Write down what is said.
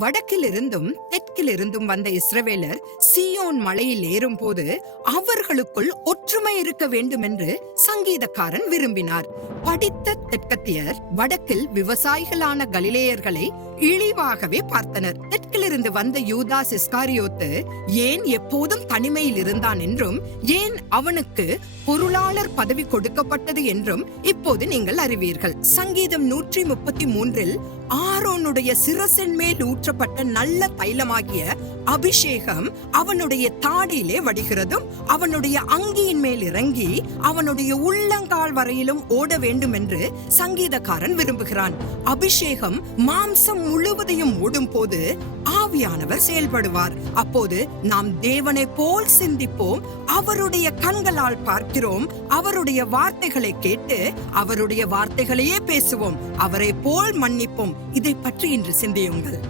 வடக்கிலிருந்தும் தெற்கிலிருந்தும் வந்த இஸ்ரவேலர் சீயோன் மலையில் ஏறும் போது அவர்களுக்குள் ஒற்றுமை இருக்க வேண்டும் என்று சங்கீதக்காரன் விரும்பினார். படித்த தெற்கத்தியர் வடக்கில் விவசாயிகளான கலிலேயர்களை இழிவாகவே பார்த்தனர். தெற்கிலிருந்து வந்த யூதாஸ் இஸ்காரியோத்து ஏன் எப்போதும் தனிமையில் இருந்தான் என்றும், ஏன் அவனுக்கு பொருளாளர் பதவி கொடுக்கப்பட்டது என்றும் இப்போது நீங்கள் அறிவீர்கள். சங்கீதம் 133 ஆரோனுடைய சிரசின் மேல் ஊற்றப்பட்ட நல்ல தைலமாகிய அபிஷேகம் அவனுடைய தாடியிலே வடிகிறதும் அவனுடைய அங்கியின் மேல் இறங்கி அவனுடைய உள்ளங்கால் வரையிலும் ஓட வேண்டும் என்று சங்கீதக்காரன் விரும்புகிறான். அபிஷேகம் மாம்சம் முழுவதையும் ஓடும் போது ஆவியானவர் செயல்படுவார். அப்போது நாம் தேவனை போல் சிந்திப்போம், அவருடைய கண்களால் பார்க்கிறோம், அவருடைய வார்த்தைகளை கேட்டு அவருடைய வார்த்தைகளையே பேசுவோம், அவரை போல் மன்னிப்போம். இதை பற்றி இன்று சிந்தியுங்கள்.